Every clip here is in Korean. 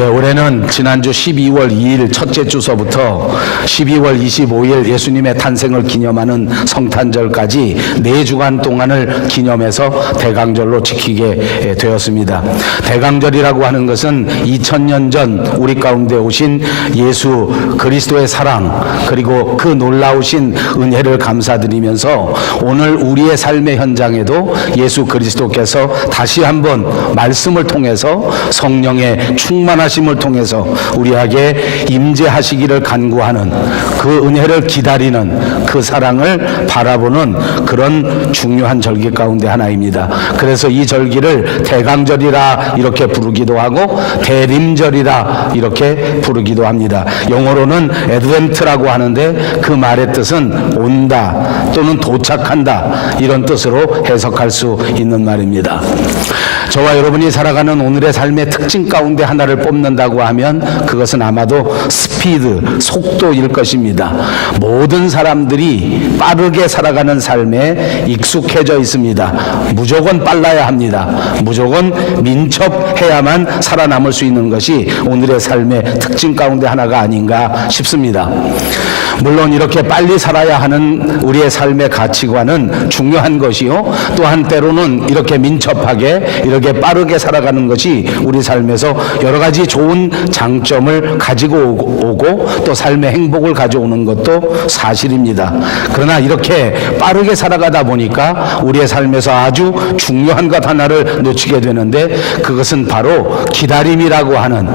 올해는 지난주 12월 2일 첫째 주서부터 12월 25일 예수님의 탄생을 기념하는 성탄절까지 4주간 동안을 기념해서 대강절로 지키게 되었습니다. 대강절이라고 하는 것은 2000년 전 우리 가운데 오신 예수 그리스도의 사랑, 그리고 그 놀라우신 은혜를 감사드리면서 오늘 우리의 삶의 현장에도 예수 그리스도께서 다시 한번 말씀을 통해서 성령의 충만하심을 통해서 우리에게 임재하시기를 간구하는, 그 은혜를 기다리는, 그 사랑을 바라보는 그런 중요한 절기 가운데 하나입니다. 그래서 이 절기를 대강절이라 이렇게 부르기도 하고 대림절이라 이렇게 부르기도 합니다. 영어로는 애드벤트라고 하는데 그 말의 뜻은 온다 또는 도착한다, 이런 뜻으로 해석할 수 있는 말입니다. 저와 여러분이 살아가는 오늘의 삶의 특징 가운데 하나를 뽑는다고 하면 그것은 아마도 스피드, 속도일 것입니다. 모든 사람들이 빠르게 살아가는 삶에 익숙해져 있습니다. 무조건 빨라야 합니다. 무조건 민첩해야만 살아남을 수 있는 것이 오늘의 삶의 특징 가운데 하나가 아닌가 싶습니다. 물론 이렇게 빨리 살아야 하는 우리의 삶의 가치관은 중요한 것이요, 또한 때로는 이렇게 민첩하게 이렇게 빠르게 살아가는 것이 우리 삶에서 여러 가지 좋은 장점을 가지고 오고 또 삶의 행복을 가져오는 것도 사실입니다. 그러나 이렇게 빠르게 살아가다 보니까 우리의 삶에서 아주 중요한 것 하나를 놓치게 되는데, 그것은 바로 기다림이라고 하는,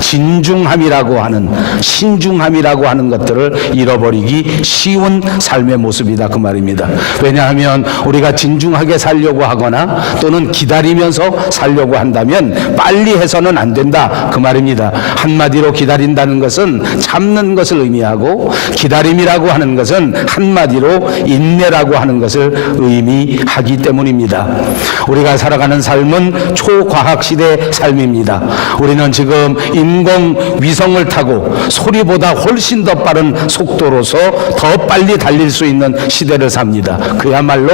진중함이라고 하는, 신중함이라고 하는 것들을 잃어버리기 쉬운 삶의 모습이다, 그 말입니다. 왜냐하면 우리가 진중하게 살려고 하거나 또는 기다리면서 살려고 한다면 빨리 해서는 안 된다, 그 말입니다. 한마디로 기다린다는 것은 참는 것을 의미하고, 기다림이라고 하는 것은 한마디로 인내라고 하는 것을 의미하기 때문입니다. 우리가 살아가는 삶은 초과학시대 삶입니다. 우리는 지금 인공위성을 타고 소리보다 훨씬 더 빠른 속도로서 더 빨리 달릴 수 있는 시대를 삽니다. 그야말로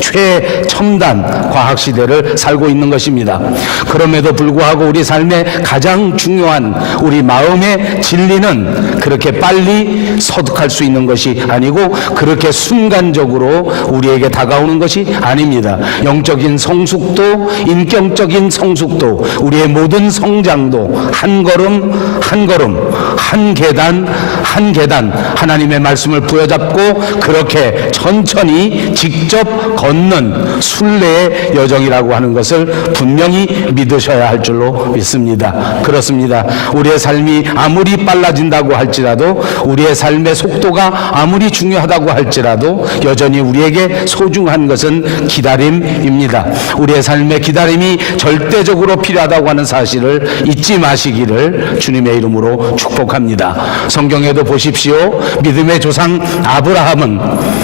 최첨단 과학시대를 살고 있는 것입니다. 그럼에도 불구하고 우리 삶의 가장 중요한 우리 마음의 진리는 그렇게 빨리 서득할 수 있는 것이 아니고 그렇게 순간적으로 우리에게 다가오는 것이 아닙니다. 영적인 성숙도, 인격적인 성숙도, 우리의 모든 성장도 한 걸음 한 걸음, 한 계단 한 계단 하나님의 말씀을 부여잡고 그렇게 천천히 직접 걷는 순례의 여정이라고 하는 것을 분명히 믿으셔야 할 줄로 믿습니다. 그렇습니다. 우리의 삶이 아무리 빨라진다고 할지라도, 우리의 삶의 속도가 아무리 중요하다고 할지라도 여전히 우리에게 소중한 것은 기다림입니다. 우리의 삶의 기다림이 절대적으로 필요하다고 하는 사실을 잊지 마시기를 주님의 이름으로 축복합니다. 성경에도 보십시오. 믿음의 조상 아브라함은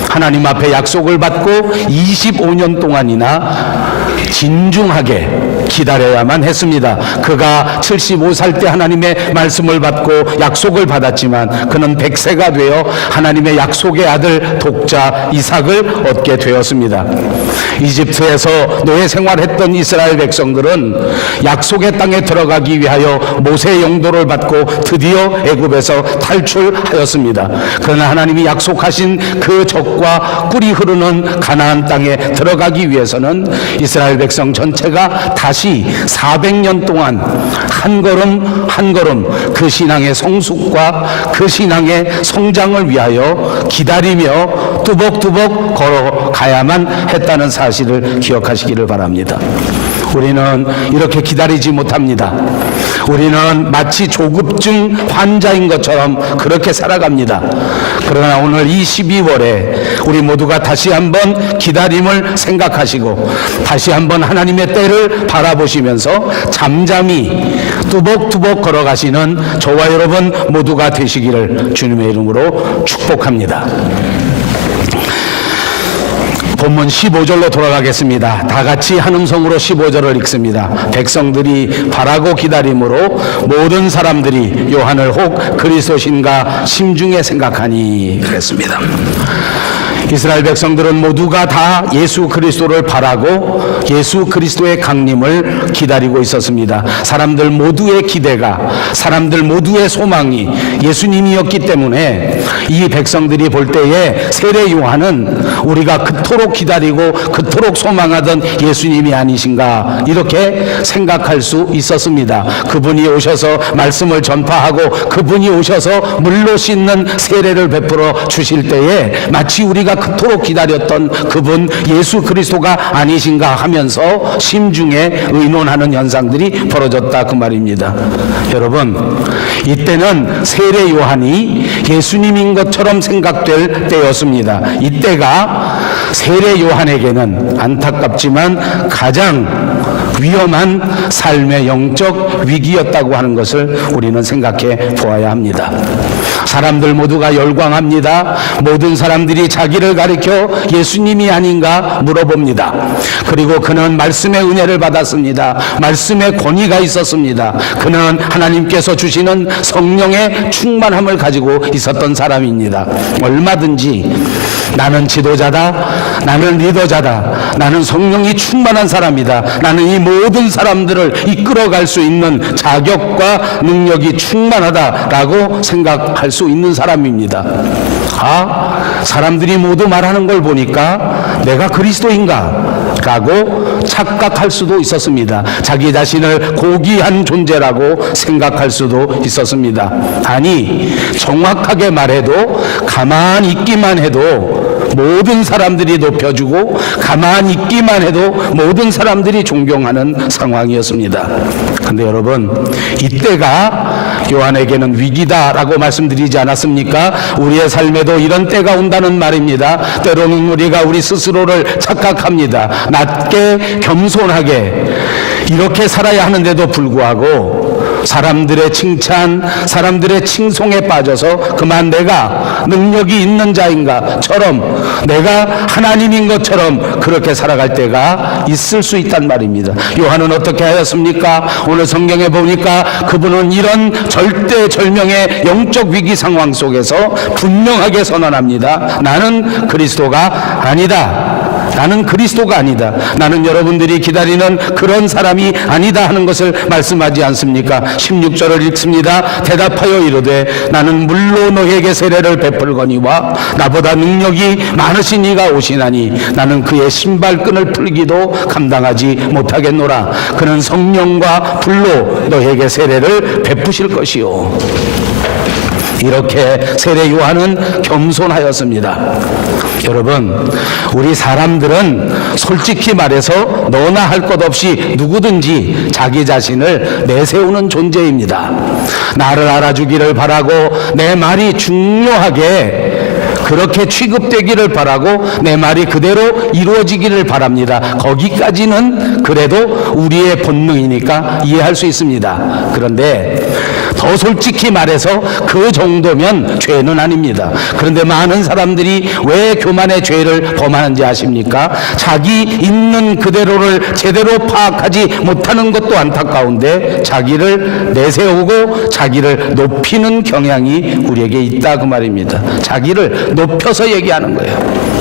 하나님 앞에 약속을 받고 25년 동안이나 진중하게 기다려야만 했습니다. 그가 75살 때 하나님의 말씀을 받고 약속을 받았지만 그는 100세가 되어 하나님의 약속의 아들 독자 이삭을 얻게 되었습니다. 이집트에서 노예 생활했던 이스라엘 백성들은 약속의 땅에 들어가기 위하여 모세의 영도를 받고 드디어 애굽에서 탈출하였습니다. 그러나 하나님이 약속하신 그 적과 꿀이 흐르는 가나안 땅에 들어가기 위해서는 이스라엘 백성 전체가 다시 400년 동안 한 걸음 한 걸음 그 신앙의 성숙과 그 신앙의 성장을 위하여 기다리며 뚜벅뚜벅 걸어가야만 했다는 사실을 기억하시기를 바랍니다. 우리는 이렇게 기다리지 못합니다. 우리는 마치 조급증 환자인 것처럼 그렇게 살아갑니다. 그러나 오늘 이 12월에 우리 모두가 다시 한번 기다림을 생각하시고 다시 한번 하나님의 때를 바라보시면서 잠잠히 뚜벅뚜벅 걸어가시는 저와 여러분 모두가 되시기를 주님의 이름으로 축복합니다. 본문 15절로 돌아가겠습니다. 다 같이 한 음성으로 15절을 읽습니다. 백성들이 바라고 기다림으로 모든 사람들이 요한을 혹 그리스도신가 심중에 생각하니 그랬습니다. 이스라엘 백성들은 모두가 다 예수 그리스도를 바라고 예수 그리스도의 강림을 기다리고 있었습니다. 사람들 모두의 기대가, 사람들 모두의 소망이 예수님이었기 때문에 이 백성들이 볼 때에 세례 요한은 우리가 그토록 기다리고 그토록 소망하던 예수님이 아니신가 이렇게 생각할 수 있었습니다. 그분이 오셔서 말씀을 전파하고 그분이 오셔서 물로 씻는 세례를 베풀어 주실 때에 마치 우리가 그토록 기다렸던 그분 예수 그리스도가 아니신가 하면서 심중에 의논하는 현상들이 벌어졌다 그 말입니다. 여러분, 이때는 세례 요한이 예수님인 것처럼 생각될 때였습니다. 이때가 세례 요한에게는 안타깝지만 가장 위험한 삶의 영적 위기였다고 하는 것을 우리는 생각해 보아야 합니다. 사람들 모두가 열광합니다. 모든 사람들이 자기를 가리켜 예수님이 아닌가 물어봅니다. 그리고 그는 말씀의 은혜를 받았습니다. 말씀의 권위가 있었습니다. 그는 하나님께서 주시는 성령의 충만함을 가지고 있었던 사람입니다. 얼마든지 나는 지도자다, 나는 리더자다, 나는 성령이 충만한 사람이다, 나는 이 모든 사람들을 이끌어갈 수 있는 자격과 능력이 충만하다라고 생각할 수 있는 사람입니다. 사람들이 모두 말하는 걸 보니까 내가 그리스도인가? 라고 착각할 수도 있었습니다. 자기 자신을 고귀한 존재라고 생각할 수도 있었습니다. 아니, 정확하게 말해도 가만히 있기만 해도 모든 사람들이 높여주고 가만히 있기만 해도 모든 사람들이 존경하는 상황이었습니다. 그런데 여러분, 이때가 요한에게는 위기다라고 말씀드리지 않았습니까? 우리의 삶에도 이런 때가 온다는 말입니다. 때로는 우리가 우리 스스로를 착각합니다. 낮게 겸손하게 이렇게 살아야 하는데도 불구하고 사람들의 칭찬, 사람들의 칭송에 빠져서 그만 내가 능력이 있는 자인가처럼 내가 하나님인 것처럼 그렇게 살아갈 때가 있을 수 있단 말입니다. 요한은 어떻게 하였습니까? 오늘 성경에 보니까 그분은 이런 절대절명의 영적 위기 상황 속에서 분명하게 선언합니다. 나는 그리스도가 아니다. 나는 그리스도가 아니다. 나는 여러분들이 기다리는 그런 사람이 아니다 하는 것을 말씀하지 않습니까? 16절을 읽습니다. 대답하여 이르되 나는 물로 너에게 세례를 베풀거니와 나보다 능력이 많으신 이가 오시나니 나는 그의 신발끈을 풀기도 감당하지 못하겠노라. 그는 성령과 불로 너에게 세례를 베푸실 것이요. 이렇게 세례 요한은 겸손하였습니다. 여러분, 우리 사람들은 솔직히 말해서 너나 할 것 없이 누구든지 자기 자신을 내세우는 존재입니다. 나를 알아주기를 바라고 내 말이 중요하게 그렇게 취급되기를 바라고 내 말이 그대로 이루어지기를 바랍니다. 거기까지는 그래도 우리의 본능이니까 이해할 수 있습니다. 그런데 더 솔직히 말해서 그 정도면 죄는 아닙니다. 그런데 많은 사람들이 왜 교만의 죄를 범하는지 아십니까? 자기 있는 그대로를 제대로 파악하지 못하는 것도 안타까운데 자기를 내세우고 자기를 높이는 경향이 우리에게 있다 그 말입니다. 자기를 높여서 얘기하는 거예요.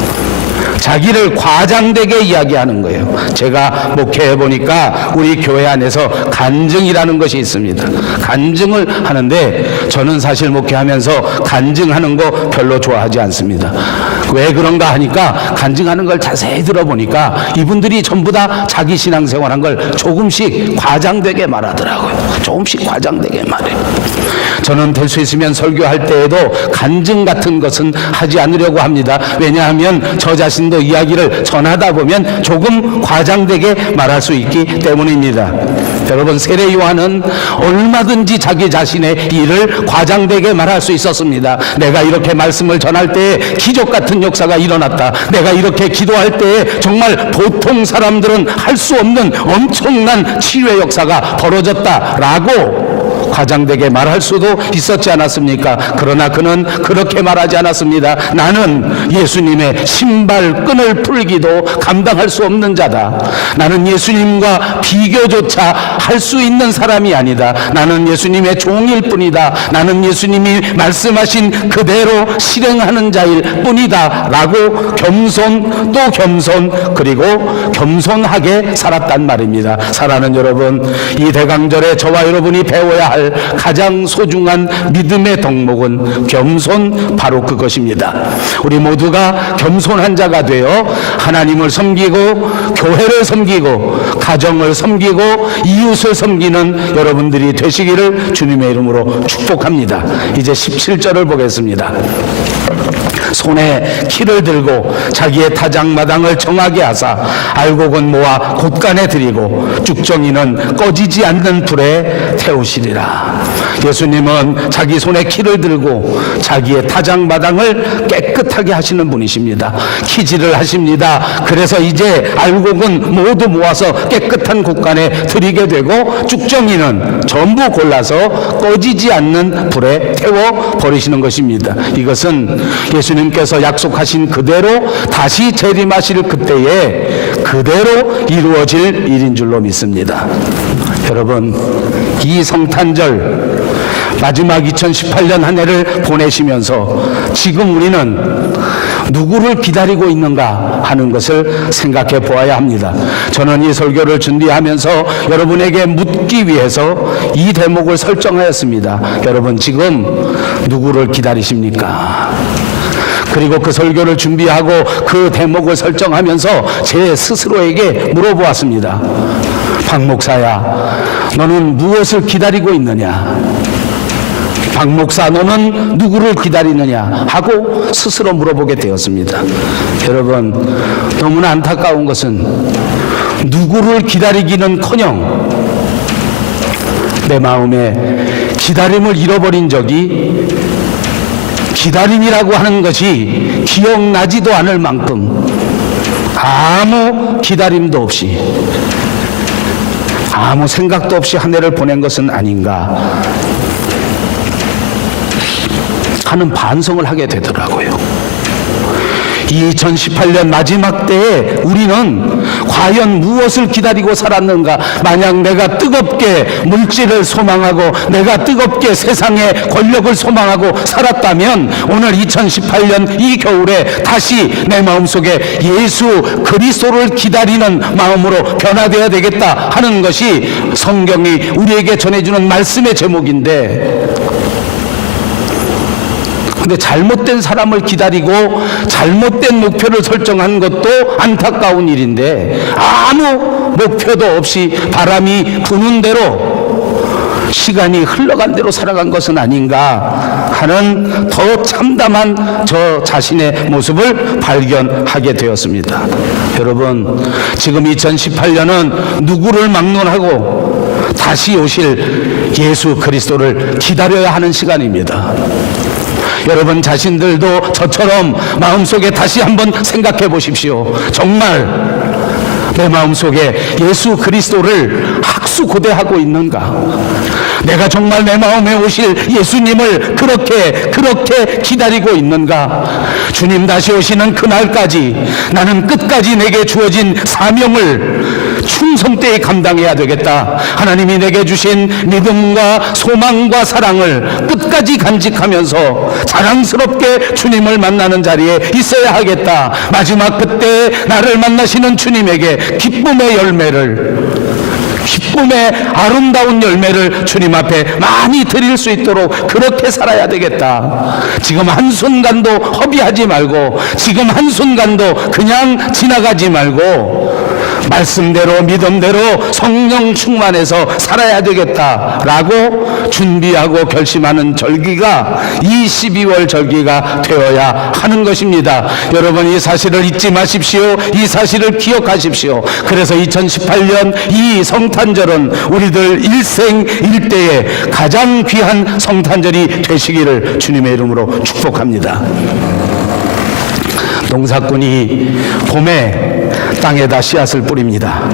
자기를 과장되게 이야기하는 거예요. 제가 목회해 보니까 우리 교회 안에서 간증이라는 것이 있습니다. 간증을 하는데 저는 사실 목회하면서 간증하는 거 별로 좋아하지 않습니다. 왜 그런가 하니까 간증하는 걸 자세히 들어보니까 이분들이 전부 다 자기 신앙생활한 걸 조금씩 과장되게 말하더라고요. 조금씩 과장되게 말해요. 저는 될 수 있으면 설교할 때에도 간증 같은 것은 하지 않으려고 합니다. 왜냐하면 저 자신도 이야기를 전하다 보면 조금 과장되게 말할 수 있기 때문입니다. 여러분, 세례 요한은 얼마든지 자기 자신의 일을 과장되게 말할 수 있었습니다. 내가 이렇게 말씀을 전할 때에 기적 같은 역사가 일어났다. 내가 이렇게 기도할 때에 정말 보통 사람들은 할 수 없는 엄청난 치유의 역사가 벌어졌다라고 과장되게 말할 수도 있었지 않았습니까? 그러나 그는 그렇게 말하지 않았습니다. 나는 예수님의 신발끈을 풀기도 감당할 수 없는 자다. 나는 예수님과 비교조차 할 수 있는 사람이 아니다. 나는 예수님의 종일 뿐이다. 나는 예수님이 말씀하신 그대로 실행하는 자일 뿐이다 라고 겸손 또 겸손 그리고 겸손하게 살았단 말입니다. 사랑하는 여러분, 이 대강절에 저와 여러분이 배워야 할 가장 소중한 믿음의 덕목은 겸손, 바로 그것입니다. 우리 모두가 겸손한 자가 되어 하나님을 섬기고 교회를 섬기고 가정을 섬기고 이웃을 섬기는 여러분들이 되시기를 주님의 이름으로 축복합니다. 이제 17절을 보겠습니다. 손에 키를 들고 자기의 타작마당을 정하게 하사 알곡은 모아 곳간에 들이고 쭉정이는 꺼지지 않는 불에 태우시리라. 예수님은 자기 손에 키를 들고 자기의 타작마당을 깨끗하게 하시는 분이십니다. 키질을 하십니다. 그래서 이제 알곡은 모두 모아서 깨끗한 곳간에 들이게 되고 쭉정이는 전부 골라서 꺼지지 않는 불에 태워 버리시는 것입니다. 이것은 예수님께서 약속하신 그대로 다시 재림하실 그때에 그대로 이루어질 일인 줄로 믿습니다. 여러분, 이 성탄절 마지막 2018년 한 해를 보내시면서 지금 우리는 누구를 기다리고 있는가 하는 것을 생각해 보아야 합니다. 저는 이 설교를 준비하면서 여러분에게 묻기 위해서 이 대목을 설정하였습니다. 여러분, 지금 누구를 기다리십니까? 그리고 그 설교를 준비하고 그 대목을 설정하면서 제 스스로에게 물어보았습니다. 박 목사야, 너는 무엇을 기다리고 있느냐? 박 목사, 너는 누구를 기다리느냐? 하고 스스로 물어보게 되었습니다. 여러분, 너무나 안타까운 것은 누구를 기다리기는커녕 내 마음에 기다림을 잃어버린 적이, 기다림이라고 하는 것이 기억나지도 않을 만큼 아무 기다림도 없이 아무 생각도 없이 한 해를 보낸 것은 아닌가 하는 반성을 하게 되더라고요. 2018년 마지막 때에 우리는 과연 무엇을 기다리고 살았는가? 만약 내가 뜨겁게 물질을 소망하고 내가 뜨겁게 세상의 권력을 소망하고 살았다면 오늘 2018년 이 겨울에 다시 내 마음속에 예수 그리스도를 기다리는 마음으로 변화되어야 되겠다 하는 것이 성경이 우리에게 전해주는 말씀의 제목인데, 근데 잘못된 사람을 기다리고 잘못된 목표를 설정한 것도 안타까운 일인데, 아무 목표도 없이 바람이 부는 대로 시간이 흘러간 대로 살아간 것은 아닌가 하는 더 참담한 저 자신의 모습을 발견하게 되었습니다. 여러분, 지금 2018년은 누구를 막론하고 다시 오실 예수 그리스도를 기다려야 하는 시간입니다. 여러분 자신들도 저처럼 마음속에 다시 한번 생각해 보십시오. 정말 내 마음속에 예수 그리스도를 학수고대하고 있는가? 내가 정말 내 마음에 오실 예수님을 그렇게 기다리고 있는가? 주님 다시 오시는 그날까지 나는 끝까지 내게 주어진 사명을 충성되이 감당해야 되겠다. 하나님이 내게 주신 믿음과 소망과 사랑을 끝까지 간직하면서 자랑스럽게 주님을 만나는 자리에 있어야 하겠다. 마지막 그때 나를 만나시는 주님에게 기쁨의 아름다운 열매를 주님 앞에 많이 드릴 수 있도록 그렇게 살아야 되겠다. 지금 한순간도 허비하지 말고, 지금 한순간도 그냥 지나가지 말고 말씀대로 믿음대로 성령 충만해서 살아야 되겠다라고 준비하고 결심하는 절기가 이 12월 절기가 되어야 하는 것입니다. 여러분, 이 사실을 잊지 마십시오. 이 사실을 기억하십시오. 그래서 2018년 이 성탄절은 우리들 일생일대의 가장 귀한 성탄절이 되시기를 주님의 이름으로 축복합니다. 농사꾼이 봄에 땅에다 씨앗을 뿌립니다.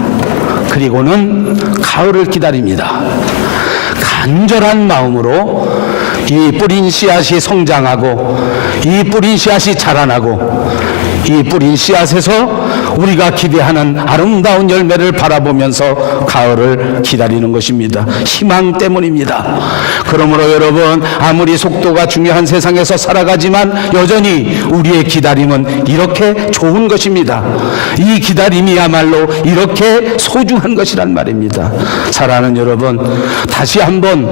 그리고는 가을을 기다립니다. 간절한 마음으로 이 뿌린 씨앗이 성장하고 이 뿌린 씨앗이 자라나고 이 뿌린 씨앗에서 우리가 기대하는 아름다운 열매를 바라보면서 가을을 기다리는 것입니다. 희망 때문입니다. 그러므로 여러분, 아무리 속도가 중요한 세상에서 살아가지만 여전히 우리의 기다림은 이렇게 좋은 것입니다. 이 기다림이야말로 이렇게 소중한 것이란 말입니다. 사랑하는 여러분, 다시 한번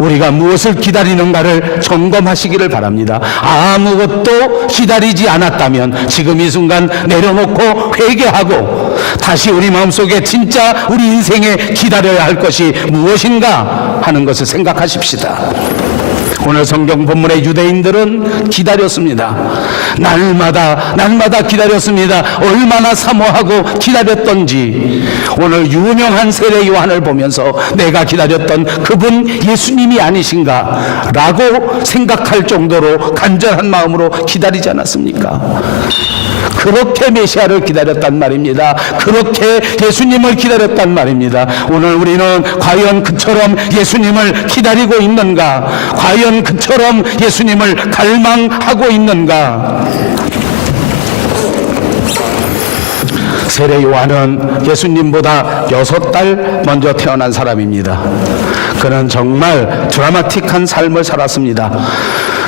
우리가 무엇을 기다리는가를 점검하시기를 바랍니다. 아무것도 기다리지 않았다면 지금 이 순간 내려놓고 회개하고 다시 우리 마음속에 진짜 우리 인생에 기다려야 할 것이 무엇인가 하는 것을 생각하십시다. 오늘 성경 본문의 유대인들은 기다렸습니다. 날마다 기다렸습니다. 얼마나 사모하고 기다렸던지 오늘 유명한 세례 요한을 보면서 내가 기다렸던 그분 예수님이 아니신가 라고 생각할 정도로 간절한 마음으로 기다리지 않았습니까? 그렇게 메시아를 기다렸단 말입니다. 그렇게 예수님을 기다렸단 말입니다. 오늘 우리는 과연 그처럼 예수님을 기다리고 있는가? 과연 그처럼 예수님을 갈망하고 있는가? 세례 요한은 예수님보다 6달 먼저 태어난 사람입니다. 그는 정말 드라마틱한 삶을 살았습니다.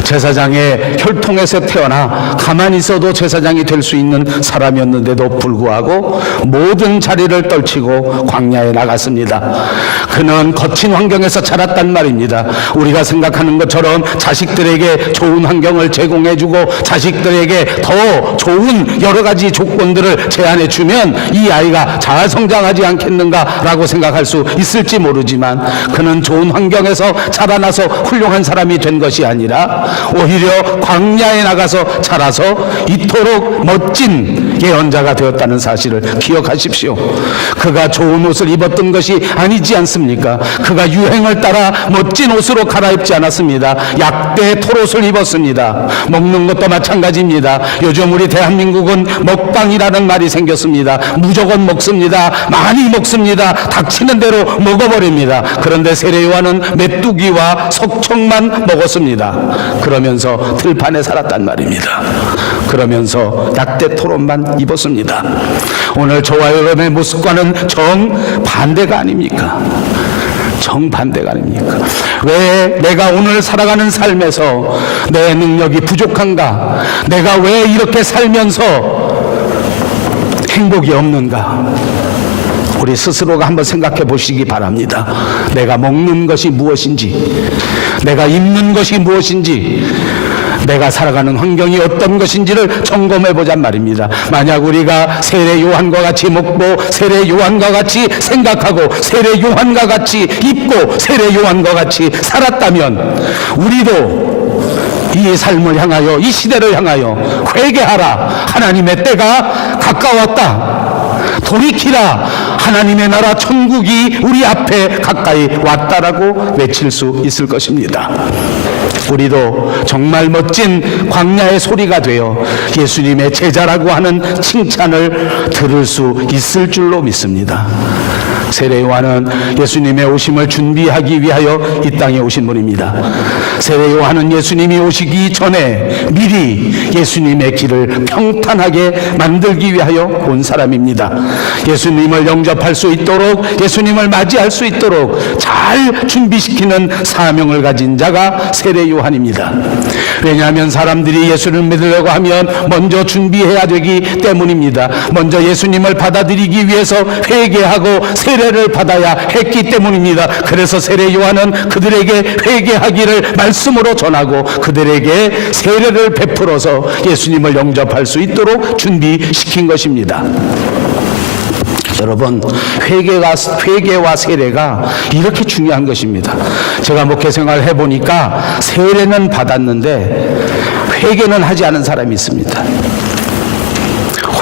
제사장의 혈통에서 태어나 가만히 있어도 제사장이 될 수 있는 사람이었는데도 불구하고 모든 자리를 떨치고 광야에 나갔습니다. 그는 거친 환경에서 자랐단 말입니다. 우리가 생각하는 것처럼 자식들에게 좋은 환경을 제공해주고 자식들에게 더 좋은 여러 가지 조건들을 제안해주면 이 아이가 잘 성장하지 않겠는가라고 생각할 수 있을지 모르지만 그는 좋은 환경에서 자라나서 훌륭한 사람이 된 것이 아니라 오히려 광야에 나가서 자라서 이토록 멋진 예언자가 되었다는 사실을 기억하십시오. 그가 좋은 옷을 입었던 것이 아니지 않습니까? 그가 유행을 따라 멋진 옷으로 갈아입지 않았습니다. 약대 털옷을 입었습니다. 먹는 것도 마찬가지입니다. 요즘 우리 대한민국은 먹방이라는 말이 생겼습니다. 무조건 먹습니다. 많이 먹습니다. 닥치는 대로 먹어버립니다. 그런데 세례 요한은 메뚜기와 석청만 먹었습니다. 그러면서 들판에 살았단 말입니다. 그러면서 약대 털옷만 입었습니다. 오늘 저와 여러분의 모습과는 정반대가 아닙니까? 정반대가 아닙니까? 왜 내가 오늘 살아가는 삶에서 내 능력이 부족한가? 내가 왜 이렇게 살면서 행복이 없는가? 우리 스스로가 한번 생각해 보시기 바랍니다. 내가 먹는 것이 무엇인지, 내가 입는 것이 무엇인지, 내가 살아가는 환경이 어떤 것인지를 점검해 보잔 말입니다. 만약 우리가 세례 요한과 같이 먹고 세례 요한과 같이 생각하고 세례 요한과 같이 입고 세례 요한과 같이 살았다면 우리도 이 삶을 향하여, 이 시대를 향하여 회개하라, 하나님의 때가 가까웠다, 돌이키라, 하나님의 나라 천국이 우리 앞에 가까이 왔다라고 외칠 수 있을 것입니다. 우리도 정말 멋진 광야의 소리가 되어 예수님의 제자라고 하는 칭찬을 들을 수 있을 줄로 믿습니다. 세례 요한은 예수님의 오심을 준비하기 위하여 이 땅에 오신 분입니다. 세례 요한은 예수님이 오시기 전에 미리 예수님의 길을 평탄하게 만들기 위하여 온 사람입니다. 예수님을 영접할 수 있도록, 예수님을 맞이할 수 있도록 잘 준비시키는 사명을 가진 자가 세례 요한입니다. 왜냐하면 사람들이 예수를 믿으려고 하면 먼저 준비해야 되기 때문입니다. 먼저 예수님을 받아들이기 위해서 회개하고 세례를 받아야 했기 때문입니다. 그래서 세례 요한은 그들에게 회개하기를 말씀으로 전하고 그들에게 세례를 베풀어서 예수님을 영접할 수 있도록 준비시킨 것입니다. 여러분, 회개와 세례가 이렇게 중요한 것입니다. 제가 목회 생활을 해보니까 세례는 받았는데 회개는 하지 않은 사람이 있습니다.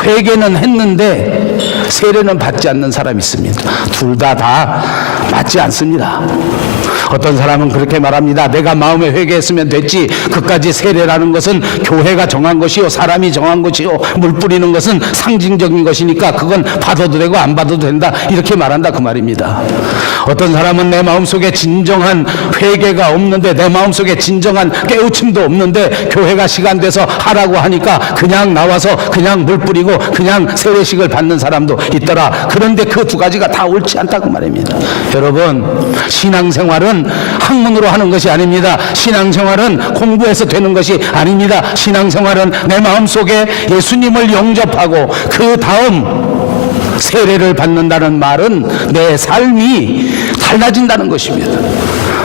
회개는 했는데 세례는 받지 않는 사람이 있습니다. 둘 다 맞지 않습니다. 어떤 사람은 그렇게 말합니다. 내가 마음에 회개했으면 됐지. 그까지 세례라는 것은 교회가 정한 것이요, 사람이 정한 것이요, 물 뿌리는 것은 상징적인 것이니까 그건 받아도 되고 안 받아도 된다, 이렇게 말한다, 그 말입니다. 어떤 사람은 내 마음속에 진정한 회개가 없는데, 내 마음속에 진정한 깨우침도 없는데 교회가 시간 돼서 하라고 하니까 그냥 나와서 그냥 물 뿌리고 그냥 세례식을 받는 사람도 있더라. 그런데 그 두 가지가 다 옳지 않다고 말입니다. 여러분, 신앙생활은 학문으로 하는 것이 아닙니다. 신앙생활은 공부해서 되는 것이 아닙니다. 신앙생활은 내 마음속에 예수님을 영접하고 그 다음 세례를 받는다는 말은 내 삶이 달라진다는 것입니다.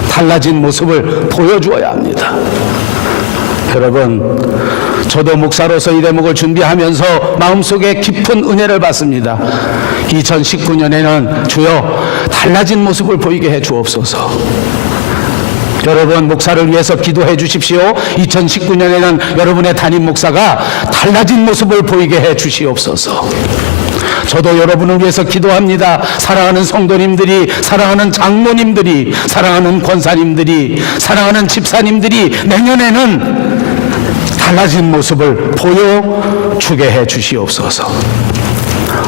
달라진 모습을 보여주어야 합니다. 여러분, 저도 목사로서 이 대목을 준비하면서 마음속에 깊은 은혜를 받습니다. 2019년에는 주여 달라진 모습을 보이게 해 주옵소서. 여러분, 목사를 위해서 기도해 주십시오. 2019년에는 여러분의 담임 목사가 달라진 모습을 보이게 해 주시옵소서. 저도 여러분을 위해서 기도합니다. 사랑하는 성도님들이, 사랑하는 장로님들이, 사랑하는 권사님들이, 사랑하는 집사님들이 내년에는 달라진 모습을 보여주게 해 주시옵소서.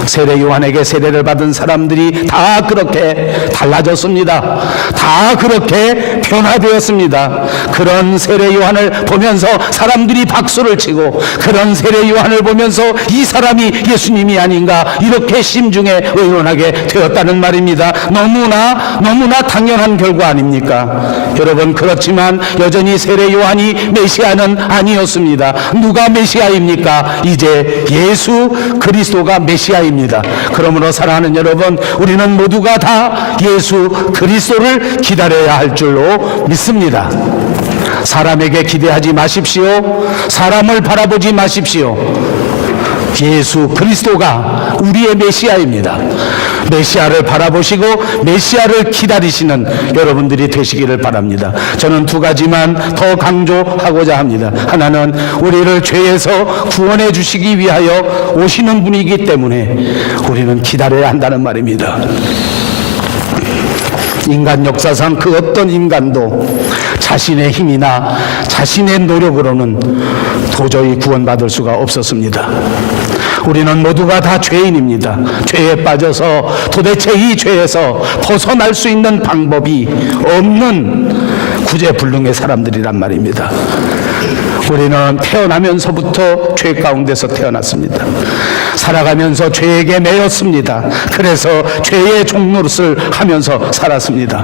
세례 요한에게 세례를 받은 사람들이 다 그렇게 달라졌습니다. 다 그렇게 변화되었습니다. 그런 세례 요한을 보면서 사람들이 박수를 치고, 그런 세례 요한을 보면서 이 사람이 예수님이 아닌가 이렇게 심중에 의논하게 되었다는 말입니다. 너무나 당연한 결과 아닙니까? 여러분, 그렇지만 여전히 세례 요한이 메시아는 아니었습니다. 누가 메시아입니까? 이제 예수 그리스도가 메시아입니다. 그러므로 사랑하는 여러분, 우리는 모두가 다 예수 그리스도를 기다려야 할 줄로 믿습니다. 사람에게 기대하지 마십시오. 사람을 바라보지 마십시오. 예수 그리스도가 우리의 메시아입니다. 메시아를 바라보시고 메시아를 기다리시는 여러분들이 되시기를 바랍니다. 저는 두 가지만 더 강조하고자 합니다. 하나는 우리를 죄에서 구원해 주시기 위하여 오시는 분이기 때문에 우리는 기다려야 한다는 말입니다. 인간 역사상 그 어떤 인간도 자신의 힘이나 자신의 노력으로는 도저히 구원받을 수가 없었습니다. 우리는 모두가 다 죄인입니다. 죄에 빠져서 도대체 이 죄에서 벗어날 수 있는 방법이 없는 구제불능의 사람들이란 말입니다. 우리는 태어나면서부터 죄 가운데서 태어났습니다. 살아가면서 죄에게 매였습니다. 그래서 죄의 종노릇을 하면서 살았습니다.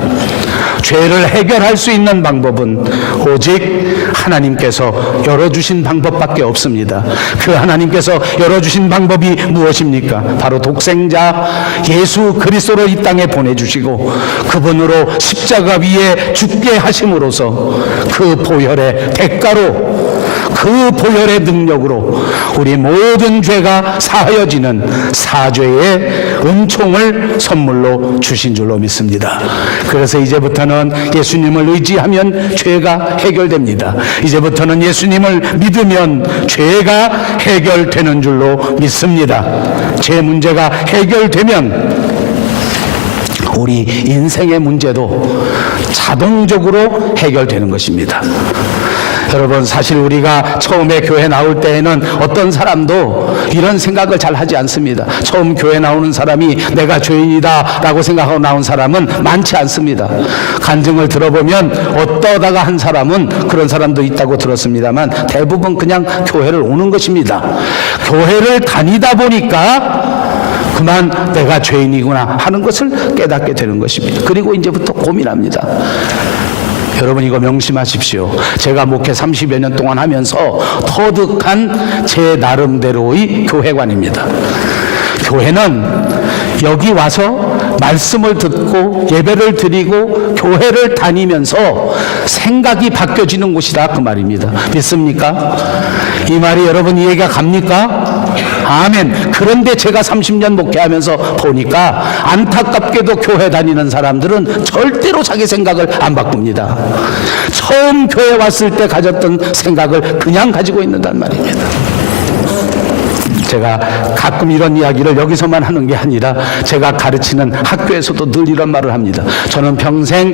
죄를 해결할 수 있는 방법은 오직 하나님께서 열어주신 방법밖에 없습니다. 그 하나님께서 열어주신 방법이 무엇입니까? 바로 독생자 예수 그리스도를 이 땅에 보내주시고 그분으로 십자가 위에 죽게 하심으로써 그 보혈의 대가로, 그 보혈의 능력으로 우리 모든 죄가 사하여지는 사죄의 은총을 선물로 주신 줄로 믿습니다. 그래서 이제부터는 예수님을 의지하면 죄가 해결됩니다. 이제부터는 예수님을 믿으면 죄가 해결되는 줄로 믿습니다. 죄 문제가 해결되면 우리 인생의 문제도 자동적으로 해결되는 것입니다. 여러분, 사실 우리가 처음에 교회 나올 때에는 어떤 사람도 이런 생각을 잘 하지 않습니다. 처음 교회 나오는 사람이 내가 죄인이다 라고 생각하고 나온 사람은 많지 않습니다. 간증을 들어보면 어떠다가 한 사람은 그런 사람도 있다고 들었습니다만 대부분 그냥 교회를 오는 것입니다. 교회를 다니다 보니까 그만 내가 죄인이구나 하는 것을 깨닫게 되는 것입니다. 그리고 이제부터 고민합니다. 여러분, 이거 명심하십시오. 제가 목회 30여 년 동안 하면서 터득한 제 나름대로의 교회관입니다. 교회는 여기 와서 말씀을 듣고 예배를 드리고 교회를 다니면서 생각이 바뀌어지는 곳이다, 그 말입니다. 믿습니까? 이 말이 여러분 이해가 갑니까? 아멘. 그런데 제가 30년 목회하면서 보니까 안타깝게도 교회 다니는 사람들은 절대로 자기 생각을 안 바꿉니다. 처음 교회 왔을 때 가졌던 생각을 그냥 가지고 있는단 말입니다. 제가 가끔 이런 이야기를 여기서만 하는 게 아니라 제가 가르치는 학교에서도 늘 이런 말을 합니다. 저는 평생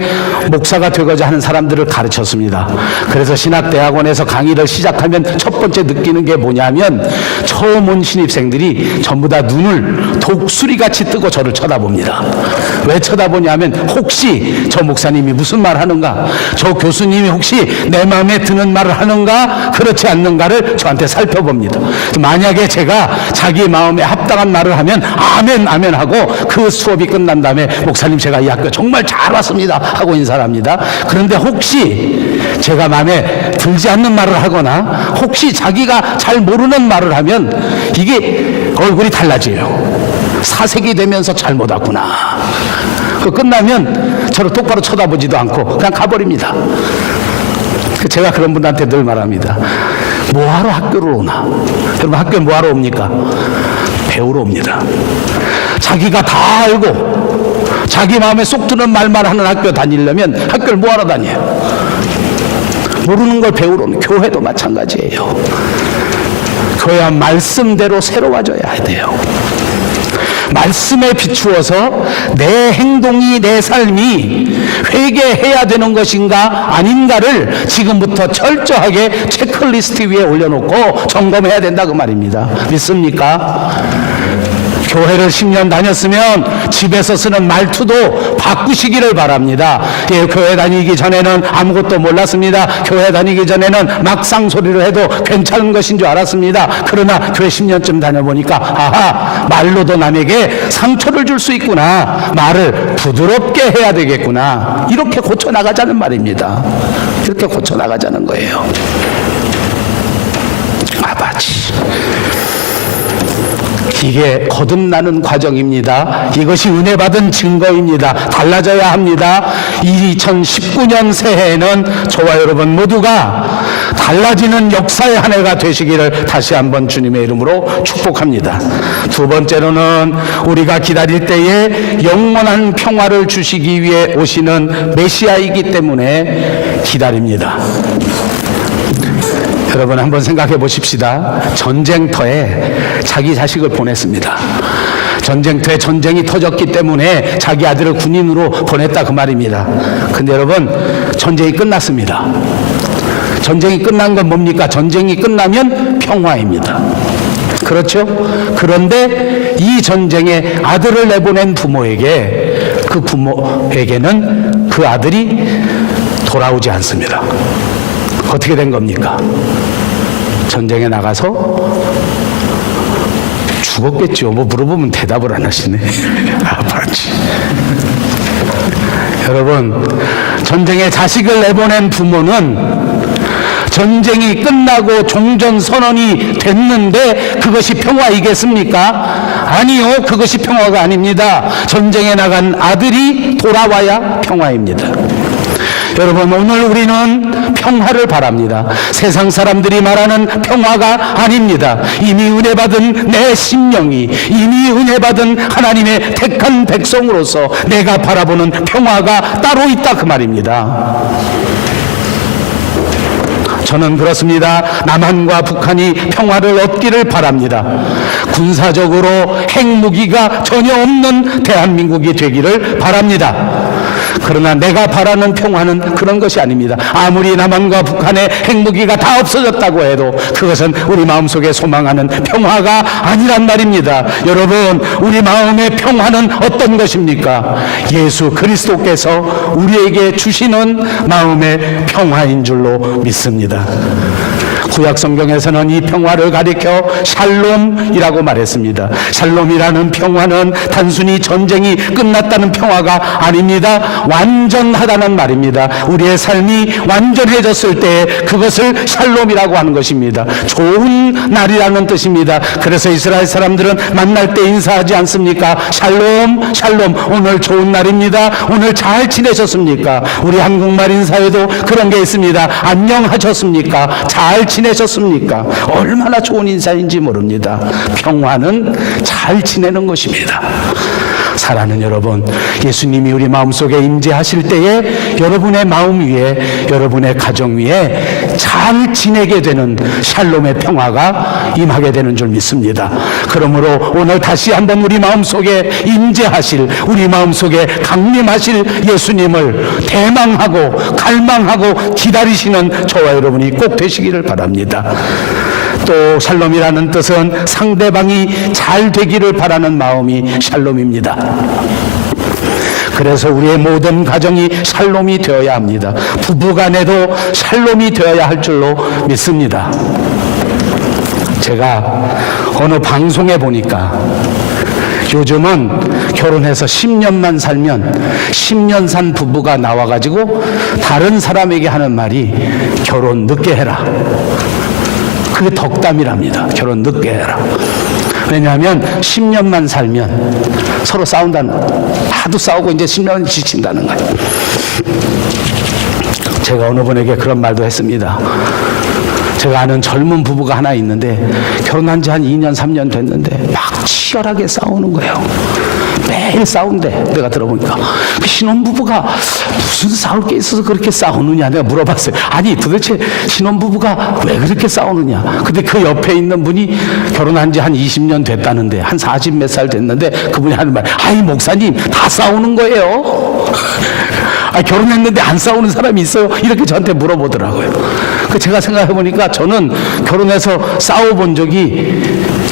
목사가 되고자 하는 사람들을 가르쳤습니다. 그래서 신학대학원에서 강의를 시작하면 첫 번째 느끼는 게 뭐냐면 처음 온 신입생들이 전부 다 눈을 독수리같이 뜨고 저를 쳐다봅니다. 왜 쳐다보냐면 혹시 저 목사님이 무슨 말 하는가, 저 교수님이 혹시 내 마음에 드는 말을 하는가 그렇지 않는가를 저한테 살펴봅니다. 만약에 제가 자기 마음에 합당한 말을 하면 아멘 아멘 하고 그 수업이 끝난 다음에 목사님 제가 이 학교 정말 잘 왔습니다 하고 인사를 합니다. 그런데 혹시 제가 마음에 들지 않는 말을 하거나 혹시 자기가 잘 모르는 말을 하면 이게 얼굴이 달라져요. 사색이 되면서 잘못 왔구나. 그 끝나면 저를 똑바로 쳐다보지도 않고 그냥 가버립니다. 제가 그런 분들한테 늘 말합니다. 뭐하러 학교를 오나? 여러분 학교에 뭐하러 옵니까? 배우러 옵니다. 자기가 다 알고 자기 마음에 쏙 드는 말만 하는 학교 다니려면 학교를 뭐하러 다녀요? 모르는 걸 배우러 오는 교회도 마찬가지예요. 교회와 말씀대로 새로워져야 돼요. 말씀에 비추어서 내 행동이 내 삶이 회개해야 되는 것인가 아닌가를 지금부터 철저하게 체크리스트 위에 올려놓고 점검해야 된다 그 말입니다. 믿습니까? 교회를 10년 다녔으면 집에서 쓰는 말투도 바꾸시기를 바랍니다. 예, 교회 다니기 전에는 아무것도 몰랐습니다. 교회 다니기 전에는 막상 소리를 해도 괜찮은 것인 줄 알았습니다. 그러나 교회 10년쯤 다녀보니까 아하, 말로도 남에게 상처를 줄 수 있구나. 말을 부드럽게 해야 되겠구나. 이렇게 고쳐나가자는 말입니다. 이렇게 고쳐나가자는 거예요. 아버지, 이게 거듭나는 과정입니다. 이것이 은혜 받은 증거입니다. 달라져야 합니다. 2019년 새해에는 저와 여러분 모두가 달라지는 역사의 한 해가 되시기를 다시 한번 주님의 이름으로 축복합니다. 두 번째로는 우리가 기다릴 때에 영원한 평화를 주시기 위해 오시는 메시아이기 때문에 기다립니다. 여러분 한번 생각해 보십시다. 전쟁터에 자기 자식을 보냈습니다. 전쟁터에 전쟁이 터졌기 때문에 자기 아들을 군인으로 보냈다 그 말입니다. 근데 여러분 전쟁이 끝났습니다. 전쟁이 끝난 건 뭡니까? 전쟁이 끝나면 평화입니다. 그렇죠? 그런데 이 전쟁에 아들을 내보낸 부모에게 그 부모에게는 그 아들이 돌아오지 않습니다. 어떻게 된 겁니까? 전쟁에 나가서 죽었겠죠. 뭐 물어보면 대답을 안 하시네. 아버지. 여러분, 전쟁에 자식을 내보낸 부모는 전쟁이 끝나고 종전선언이 됐는데 그것이 평화이겠습니까? 아니요, 그것이 평화가 아닙니다. 전쟁에 나간 아들이 돌아와야 평화입니다. 여러분 오늘 우리는 평화를 바랍니다. 세상 사람들이 말하는 평화가 아닙니다. 이미 은혜 받은 내 심령이, 이미 은혜 받은 하나님의 택한 백성으로서 내가 바라보는 평화가 따로 있다 그 말입니다. 저는 그렇습니다. 남한과 북한이 평화를 얻기를 바랍니다. 군사적으로 핵무기가 전혀 없는 대한민국이 되기를 바랍니다. 그러나 내가 바라는 평화는 그런 것이 아닙니다. 아무리 남한과 북한의 핵무기가 다 없어졌다고 해도 그것은 우리 마음속에 소망하는 평화가 아니란 말입니다. 여러분, 우리 마음의 평화는 어떤 것입니까? 예수 그리스도께서 우리에게 주시는 마음의 평화인 줄로 믿습니다. 구약 성경에서는 이 평화를 가리켜 샬롬이라고 말했습니다. 샬롬이라는 평화는 단순히 전쟁이 끝났다는 평화가 아닙니다. 완전하다는 말입니다. 우리의 삶이 완전해졌을 때 그것을 샬롬이라고 하는 것입니다. 좋은 날이라는 뜻입니다. 그래서 이스라엘 사람들은 만날 때 인사하지 않습니까? 샬롬, 샬롬. 오늘 좋은 날입니다. 오늘 잘 지내셨습니까? 우리 한국말 인사에도 그런 게 있습니다. 안녕하셨습니까? 잘 지내셨습니까? 얼마나 좋은 인사인지 모릅니다. 평화는 잘 지내는 것입니다. 사랑하는 여러분, 예수님이 우리 마음속에 임재하실 때에 여러분의 마음 위에, 여러분의 가정 위에 잘 지내게 되는 샬롬의 평화가 임하게 되는 줄 믿습니다. 그러므로 오늘 다시 한번 우리 마음속에 임재하실, 우리 마음속에 강림하실 예수님을 대망하고 갈망하고 기다리시는 저와 여러분이 꼭 되시기를 바랍니다. 또 샬롬이라는 뜻은 상대방이 잘 되기를 바라는 마음이 샬롬입니다. 그래서 우리의 모든 가정이 샬롬이 되어야 합니다. 부부간에도 샬롬이 되어야 할 줄로 믿습니다. 제가 어느 방송에 보니까 요즘은 결혼해서 10년만 살면 10년 산 부부가 나와가지고 다른 사람에게 하는 말이 결혼 늦게 해라. 그게 덕담이랍니다. 결혼 늦게 해라. 왜냐하면 10년만 살면 서로 싸운다는, 하도 싸우고 이제 10년이 지친다는 거예요. 제가 어느 분에게 그런 말도 했습니다. 제가 아는 젊은 부부가 하나 있는데 결혼한 지 한 2년 3년 됐는데 막 치열하게 싸우는 거예요. 매일 싸운대. 내가 들어보니까 그 신혼부부가 무슨 싸울 게 있어서 그렇게 싸우느냐 내가 물어봤어요. 아니 도대체 신혼부부가 왜 그렇게 싸우느냐. 근데 그 옆에 있는 분이 결혼한 지 한 20년 됐다는데, 한 40 몇 살 됐는데 그분이 하는 말, 아이 목사님 다 싸우는 거예요. 아, 결혼했는데 안 싸우는 사람이 있어요? 이렇게 저한테 물어보더라고요. 그 제가 생각해 보니까 저는 결혼해서 싸워본 적이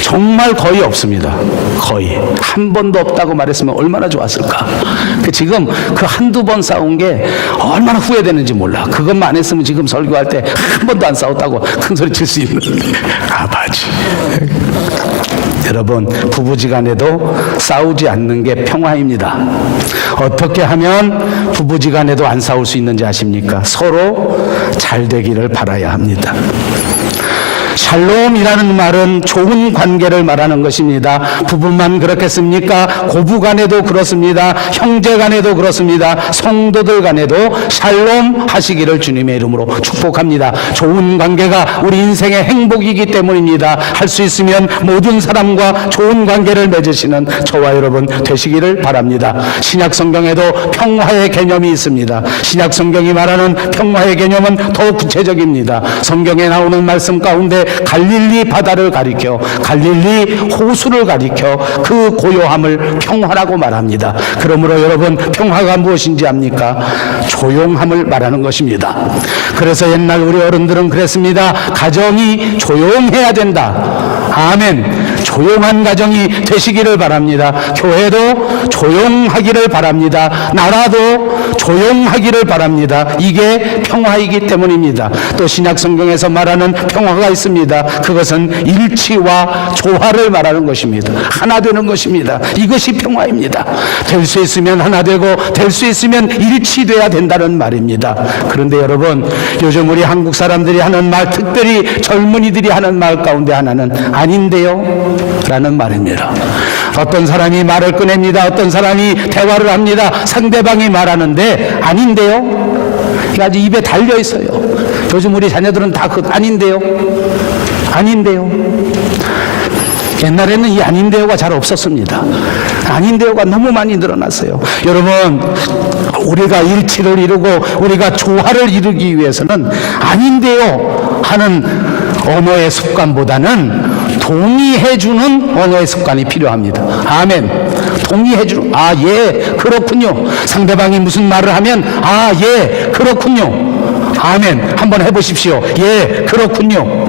정말 거의 없습니다. 거의. 한 번도 없다고 말했으면 얼마나 좋았을까. 지금 그 한두 번 싸운 게 얼마나 후회되는지 몰라. 그것만 안 했으면 지금 설교할 때 한 번도 안 싸웠다고 큰 소리 칠 수 있는데. 아바지. 여러분, 부부지간에도 싸우지 않는 게 평화입니다. 어떻게 하면 부부지간에도 안 싸울 수 있는지 아십니까? 서로 잘 되기를 바라야 합니다. 샬롬이라는 말은 좋은 관계를 말하는 것입니다. 부부만 그렇겠습니까? 고부간에도 그렇습니다. 형제간에도 그렇습니다. 성도들 간에도 샬롬 하시기를 주님의 이름으로 축복합니다. 좋은 관계가 우리 인생의 행복이기 때문입니다. 할 수 있으면 모든 사람과 좋은 관계를 맺으시는 저와 여러분 되시기를 바랍니다. 신약 성경에도 평화의 개념이 있습니다. 신약 성경이 말하는 평화의 개념은 더 구체적입니다. 성경에 나오는 말씀 가운데 갈릴리 바다를 가리켜, 갈릴리 호수를 가리켜 그 고요함을 평화라고 말합니다. 그러므로 여러분, 평화가 무엇인지 압니까? 조용함을 말하는 것입니다. 그래서 옛날 우리 어른들은 그랬습니다. 가정이 조용해야 된다. 아멘. 조용한 가정이 되시기를 바랍니다. 교회도 조용하기를 바랍니다. 나라도 조용하기를 바랍니다. 이게 평화이기 때문입니다. 또 신약 성경에서 말하는 평화가 있습니다. 그것은 일치와 조화를 말하는 것입니다. 하나 되는 것입니다. 이것이 평화입니다. 될 수 있으면 하나 되고 될 수 있으면 일치돼야 된다는 말입니다. 그런데 여러분, 요즘 우리 한국 사람들이 하는 말, 특별히 젊은이들이 하는 말 가운데 하나는 아닌데요 라는 말입니다. 어떤 사람이 말을 꺼냅니다. 어떤 사람이 대화를 합니다. 상대방이 말하는데 아닌데요? 아주 입에 달려 있어요. 요즘 우리 자녀들은 다 그 아닌데요? 아닌데요? 옛날에는 이 아닌데요가 잘 없었습니다. 아닌데요가 너무 많이 늘어났어요. 여러분, 우리가 일치를 이루고 우리가 조화를 이루기 위해서는 아닌데요 하는 언어의 습관보다는 동의해주는 언어의 습관이 필요합니다. 아멘. 동의해주는, 아, 예, 그렇군요. 상대방이 무슨 말을 하면, 아, 예, 그렇군요. 아멘. 한번 해보십시오. 예, 그렇군요.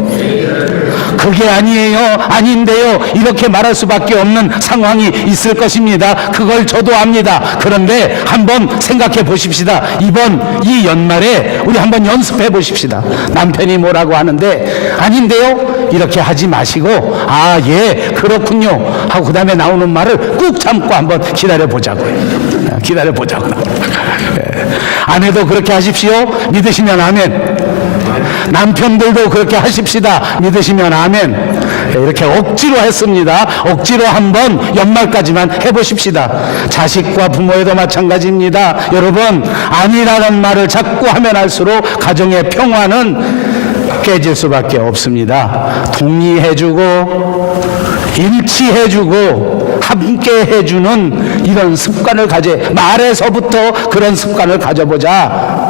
그게 아니에요, 아닌데요, 이렇게 말할 수밖에 없는 상황이 있을 것입니다. 그걸 저도 압니다. 그런데 한번 생각해 보십시다. 이번 이 연말에 우리 한번 연습해 보십시다. 남편이 뭐라고 하는데 아닌데요, 이렇게 하지 마시고, 아, 예, 그렇군요 하고 그 다음에 나오는 말을 꾹 참고 한번 기다려 보자고요. 기다려 보자고요. 아내도 그렇게 하십시오. 믿으시면 아멘. 남편들도 그렇게 하십시다. 믿으시면 아멘. 이렇게 억지로 했습니다. 억지로 한번 연말까지만 해보십시다. 자식과 부모에도 마찬가지입니다. 여러분, 아니라는 말을 자꾸 하면 할수록 가정의 평화는 깨질 수밖에 없습니다. 동의해주고 일치해주고 함께 해주는 이런 습관을 말에서부터 그런 습관을 가져보자.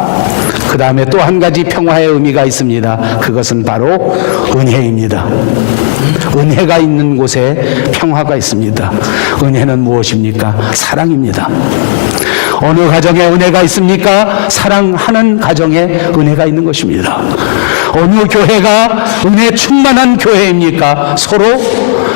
그 다음에 또 한 가지 평화의 의미가 있습니다. 그것은 바로 은혜입니다. 은혜가 있는 곳에 평화가 있습니다. 은혜는 무엇입니까? 사랑입니다. 어느 가정에 은혜가 있습니까? 사랑하는 가정에 은혜가 있는 것입니다. 어느 교회가 은혜 충만한 교회입니까? 서로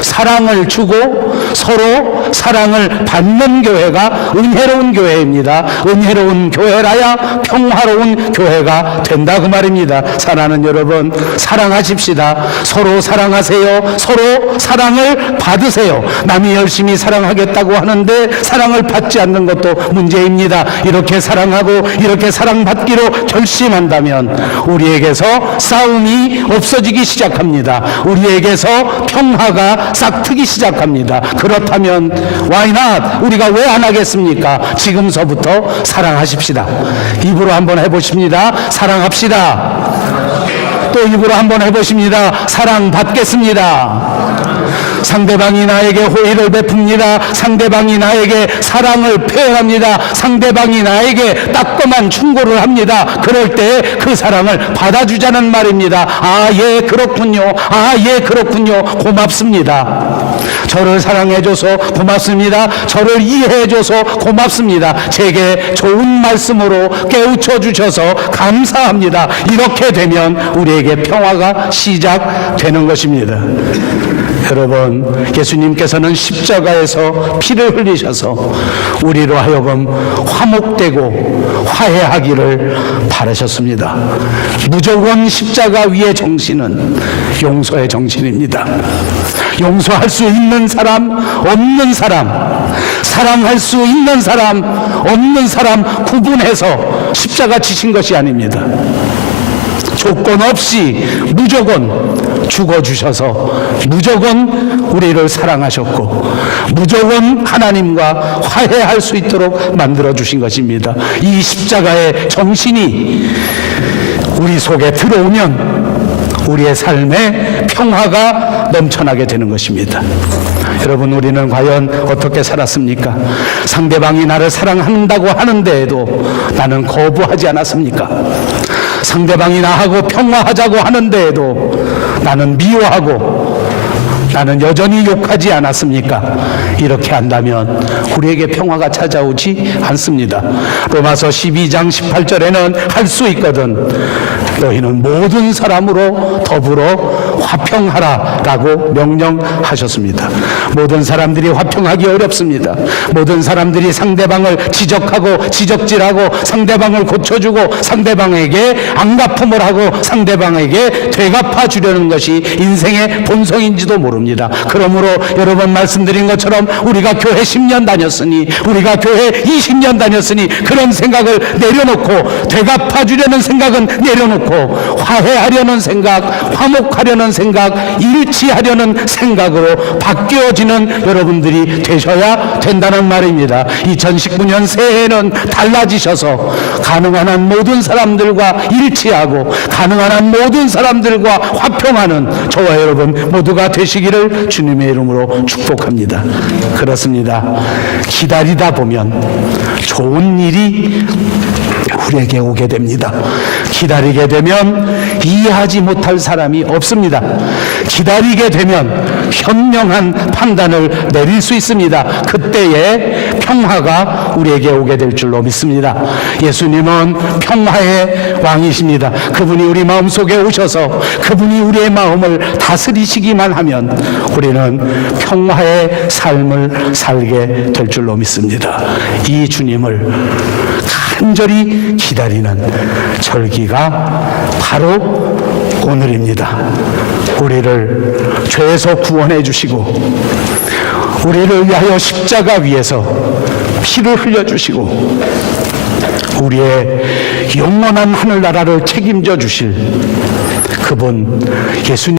사랑을 주고 서로 사랑을 받는 교회가 은혜로운 교회입니다. 은혜로운 교회라야 평화로운 교회가 된다 그 말입니다. 사랑하는 여러분, 사랑하십시다. 서로 사랑하세요. 서로 사랑을 받으세요. 남이 열심히 사랑하겠다고 하는데 사랑을 받지 않는 것도 문제입니다. 이렇게 사랑하고 이렇게 사랑받기로 결심한다면 우리에게서 싸움이 없어지기 시작합니다. 우리에게서 평화가 싹트기 시작합니다. 그렇다면 why not? 우리가 왜 안 하겠습니까? 지금서부터 사랑하십시다. 입으로 한번 해보십니다. 사랑합시다. 또 입으로 한번 해보십니다. 사랑받겠습니다. 상대방이 나에게 호의를 베풉니다. 상대방이 나에게 사랑을 표현합니다. 상대방이 나에게 따끔한 충고를 합니다. 그럴 때 그 사랑을 받아주자는 말입니다. 아, 예, 그렇군요. 아, 예, 그렇군요. 고맙습니다. 저를 사랑해줘서 고맙습니다. 저를 이해해줘서 고맙습니다. 제게 좋은 말씀으로 깨우쳐 주셔서 감사합니다. 이렇게 되면 우리에게 평화가 시작되는 것입니다. 여러분, 예수님께서는 십자가에서 피를 흘리셔서 우리로 하여금 화목되고 화해하기를 바라셨습니다. 무조건 십자가 위의 정신은 용서의 정신입니다. 용서할 수 있는 사람, 없는 사람, 사랑할 수 있는 사람, 없는 사람 구분해서 십자가 지신 것이 아닙니다. 조건 없이 무조건 죽어주셔서 무조건 우리를 사랑하셨고 무조건 하나님과 화해할 수 있도록 만들어주신 것입니다. 이 십자가의 정신이 우리 속에 들어오면 우리의 삶에 평화가 넘쳐나게 되는 것입니다. 여러분, 우리는 과연 어떻게 살았습니까? 상대방이 나를 사랑한다고 하는데에도 나는 거부하지 않았습니까? 상대방이 나하고 평화하자고 하는데에도 나는 미워하고 나는 여전히 욕하지 않았습니까? 이렇게 한다면 우리에게 평화가 찾아오지 않습니다. 로마서 12장 18절에는 할 수 있거든 너희는 모든 사람으로 더불어 화평하라 라고 명령하셨습니다. 모든 사람들이 화평하기 어렵습니다. 모든 사람들이 상대방을 지적하고 지적질하고 상대방을 고쳐주고 상대방에게 안갚음을 하고 상대방에게 되갚아 주려는 것이 인생의 본성인지도 모릅니다. 그러므로 여러 번 말씀드린 것처럼 우리가 교회 10년 다녔으니 우리가 교회 20년 다녔으니 그런 생각을 내려놓고 되갚아 주려는 생각은 내려놓고 화해하려는 생각, 화목하려는 생각, 일치하려는 생각으로 바뀌어지는 여러분들이 되셔야 된다는 말입니다. 2019년 새해에는 달라지셔서 가능한 한 모든 사람들과 일치하고 가능한 한 모든 사람들과 화평하는 저와 여러분 모두가 되시기를 주님의 이름으로 축복합니다. 그렇습니다. 기다리다 보면 좋은 일이 우리에게 오게 됩니다. 기다리게 되면 이해하지 못할 사람이 없습니다. 기다리게 되면 현명한 판단을 내릴 수 있습니다. 그때에 평화가 우리에게 오게 될 줄로 믿습니다. 예수님은 평화의 왕이십니다. 그분이 우리 마음속에 오셔서 그분이 우리의 마음을 다스리시기만 하면 우리는 평화의 삶을 살게 될 줄로 믿습니다. 이 주님을 간절히 기다리는 절기가 바로 오늘입니다. 우리를 죄에서 구원해 주시고 우리를 위하여 십자가 위에서 피를 흘려 주시고 우리의 영원한 하늘나라를 책임져 주실 그분 예수님